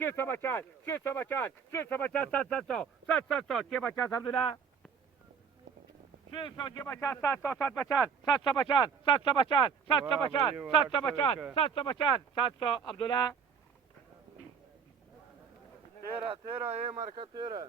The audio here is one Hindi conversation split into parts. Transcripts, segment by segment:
650, 650, 650, 700, 700, 650 Abdullah. 600, 650, 700, 750, 750, 750, 750, 750, 750, 700 Abdullah. 13 ये मार्का 13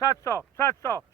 700 700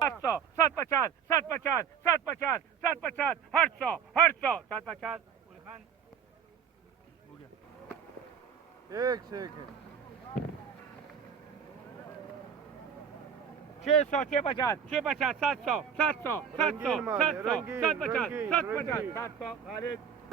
700 750 750 750 750 800 800 750 एक से एक 600 650 650 700 700 700 700 750 750 700 खालिद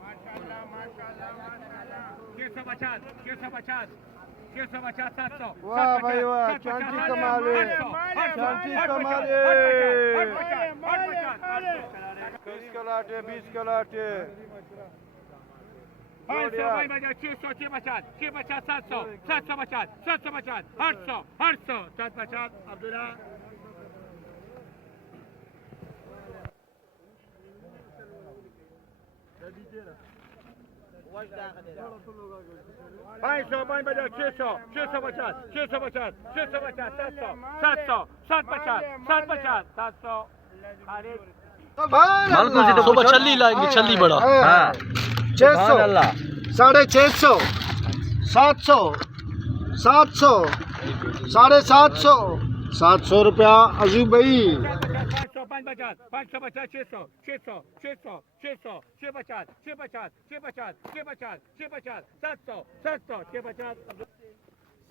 माशाल्लाह माशाल्लाह माशाल्लाह 650 650 650 700 वाह भाई वाह चांदी कमाले चांदी कमाले 20 कलाटे 20 कलाटे 500 भाई बजा 600 650 650 700 750 750 800 800 750 अब्दुल्ला 500 भाई बजा 600 650 650 650 700 700 750 750 700 खालिद मालकुम से तो छल्ली लाएंगे छल्ली बड़ा हाँ 600 650 700 700 750 700 रुपया अजूब भाई 550 550 600 600 600 600 650 650 650 650 650 700 700 650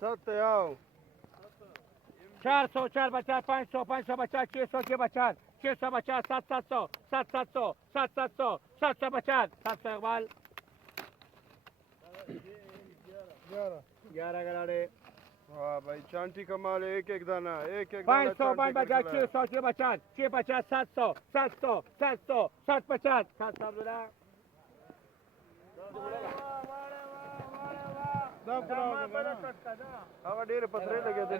7 आओ 400 450 500 550 600 650 650 700 700 700 750 700 इकबाल 11 गराड़े वाह भाई चांदी कमाल एक एक दाना 500 550 600 650 650 700 700 700 750 700 अब्दुल्ला हवा डेरे पत्थरे लगे थे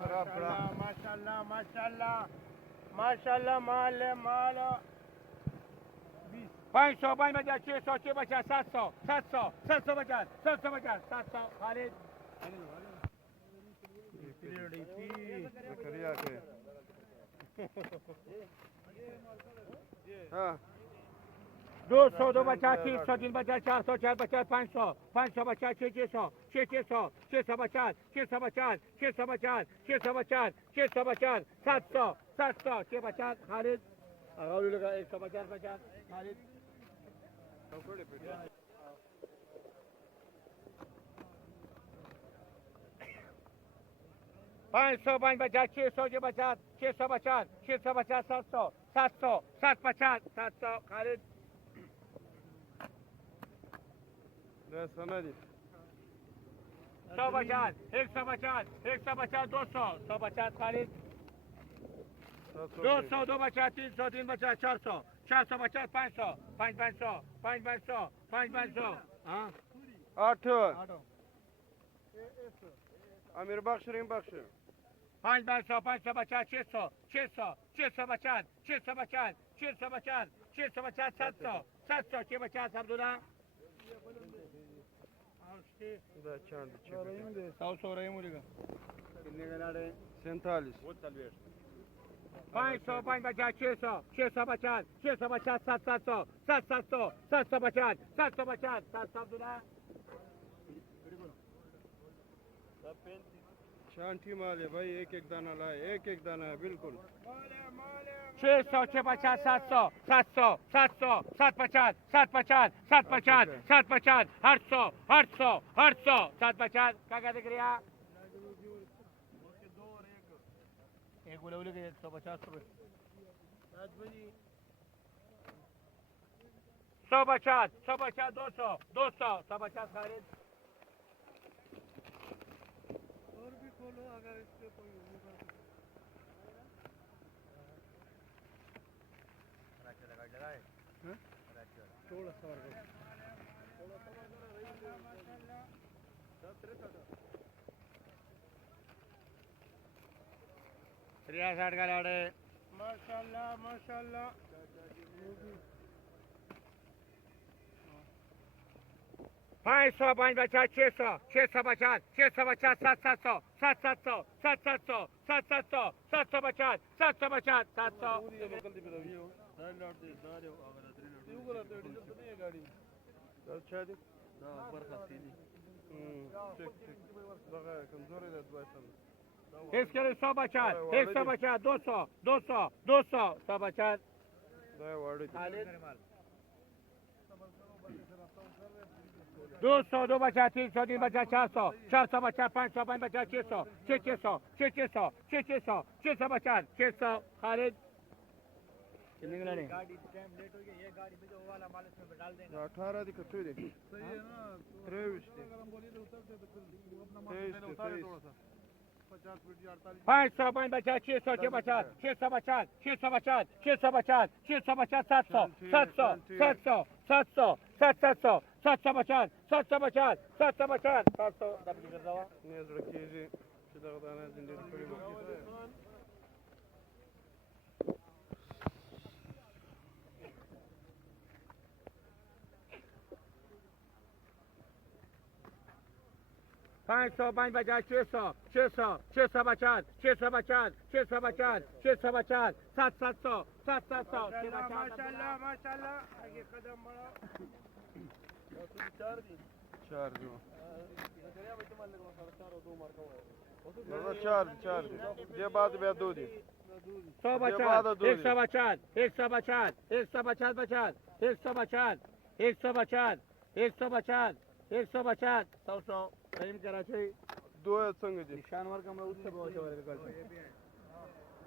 खराब माशाल्लाह माशाल्लाह माशाल्लाह माल माल 500 भाई बजा 600 650 700 700 750 750 700 खालिद हाँ 200 2 बचा 300 3 बचा 400 4 बचा 500 500 बचा 600 600 650 650 650 650 650 700 700 650 खालिद अगाउली लगा 150 50 खालिद 500 5 बचा 600 जो बचा 650 650 700 700 750 700 खालिद 100 बचा 150 150 200 100 बचा खालिद 200 2 बचा 300 3 बचा 400 400 बचा 500 5 500 5 500 5 500 हाँ 8 अमीर बख्श रहीम बख्श 5 500 500 बचा 600 600 600 बचा 600 बचा 600 बचा 600 बचा 700 700 6 बचा अब्दुल्ला 100 रही मुझे कितने का लाड़े 47 500 5 बचा 600 600 बचा 600 बचा 700 700 700 बचा 700 बचा 700 अब्दुल्ला शांति माल है भाई एक एक दाना लाए एक एक दाना है बिल्कुल 600 650 700 700 700 750 750 750 750 800 800 800 750 क्या कहते क्रिया एक बोले बोले के 150 रुपए 150 150 200 200 150 खालिद और भी खोलो अगर इस पे कोई लगाए थोड़ा सा 63 का लाड़े माशाल्लाह माशाल्लाह 500 5 बचा 600 600 बचा 600 बचा 700 700 700 700 700 बचा 700 बचा 700 इसके लिए 100 बचा 100 बचा 200 200 200 100 बचा दो सौ दो बचा 300 3 बचा 400 400 बचा 500 5 बचा 600 600 600 600 600 बचा 600 खालिद कितने के लड़े गाड़ी टाइम लेट हो गया ये गाड़ी में जो वाला माल इसमें डाल देंगे 18 दिखा सही है ना 23 500 5 बचा 600 6 बचा 600 बचा 600 बचा 600 बचा 600 बचा 700 700 700 700 700 700 बचा 700 बचा 700 बचा 700 डबल कर दवा ne zraki şurada kadar zinde şöyle bak 500 5 बचा 600 600 600 बचा 600 बचा 600 बचा 600 बचा 700 700 माशाल्लाह माशाल्लाह आगे कदम बढ़ाओ 4 दियो बड़ा 4 ये बात बे 2 दी 100 बचा 100 बचा 100 बचा 100 बचा बचा 100 बचा 100 बचा 100 बचा 100 बचा 100 टाइम कराचे 2 संग जी निशान वर कमरा उससे बहुत है कर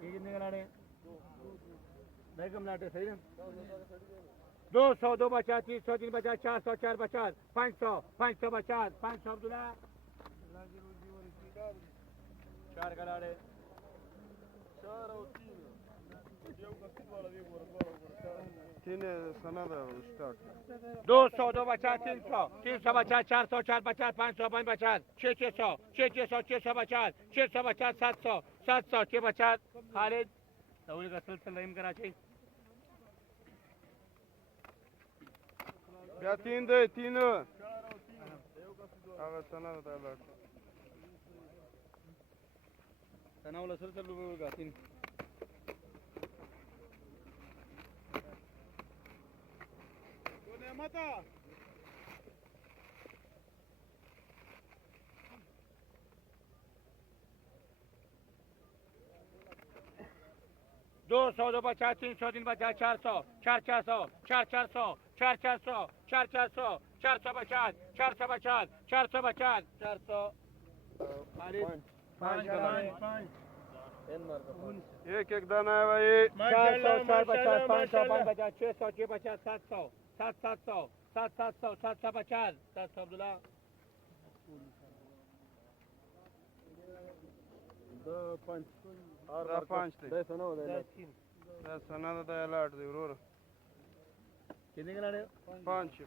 ये कितने का लाड़े नहीं कम लाटे सही ना 200 2 बचा 300 3 बचा 400 4 बचा 500 500 बचा 500 अब्दुल्ला 4 का लाड़े 4 और 3 सनादा स्टार्ट 200 2 बचा 300 300 बचा 400 4 बचा 500 5 बचा 600 600 600 बचा 600 बचा 700 700 6 बचा खालिद दौड़ का सिलसिला रहीम कराची या 3 दे 3 अगर सनादा ताला तनावला सिलसिला का 3 मता 200 2 बचा 300 3 बचा 400 4 400 4 400 4 400 4 400 400 बचा 400 बचा 400 बचा 400 एक एक दाना है भाई 400 4 बचा 500 5 बचा 600 6 बचा 700 7 700 7 700 700 बचा 700 अब्दुल्ला 5 सनादा ताला 8 दे रोर कितने के लड़े 5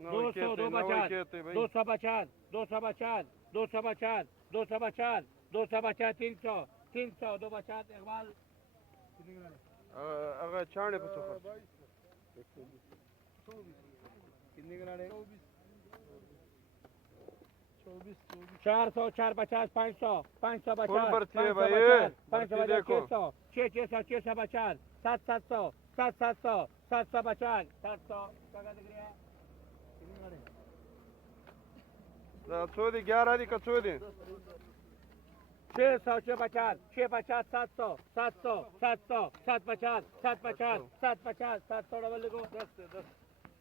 200 2 बचा 200 बचा 200 बचा 200 बचा 200 बचा 200 बचा 300 300 2 बचा इकबाल अगर छाने पे तो कितने के लड़े 400 4 50 500 500 बचा 500 बचा 600 600 600 बचा 700 700 700 बचा 700 क्या दिख रहा है चौदी 11 दी का चौदी 600 6 50 6 50 700 700 700 7 50 7 50 7 50 700 डबल लिखो 10